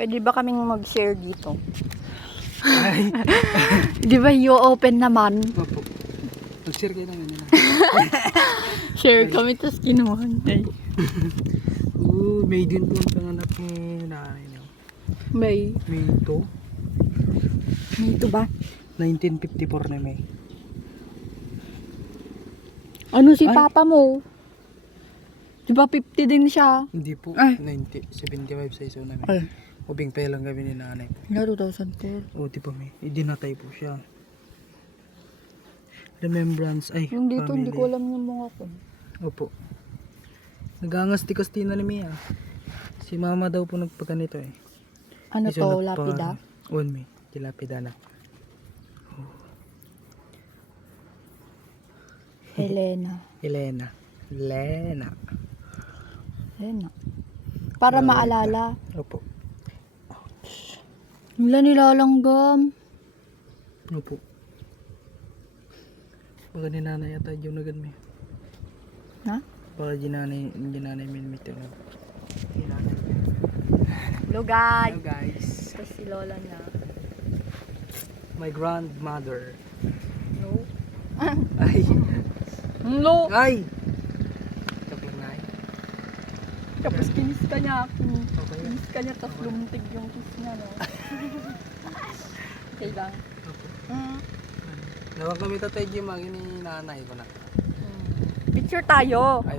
Pwede ba kaming mag-share dito? Ay, Di ba i-open naman? opo. Mag-share kayo naman yun. Share kami, tapos kinuha niya. May din po ang panganap ni nanay niyo. May. May ito. May ito ba? 1954 na may. Ano si Ay. papa mo? Di ba 50 din siya? Hindi po. Ay. 75 sa iso na may. Ay. Ubing pa lang kami ni nanay po. Nga 2004. O, di ba may. Idinatay po siya. Remembrance. Ay, Yung dito, family. hindi ko alam yung mga ko. Opo. Nagangasti-kasti na ni Mia. Si mama daw po nagpaganito eh. Ano Iso to, nagpa- lapida? On me. Lapida na. Helena. Elena. Lena. Helena. Para maalala. Opo. Wala nilalanggam. Opo. Baka ni nanay ata yung nagad may. Ha? Baka ginanay minimit yun. Hello guys. Hello guys. Ito si lola niya. My grandmother. No. Ay. No. Ay! Joke lang na ay. Tapos kinis ka niya ako. Okay. Kinis ka niya, tapos lumuntig yung kiss niya, no? Okay lang. Opo. Mm. Nawag kami tatay Jim, ni nanay ko na. Picture tayo. Ay,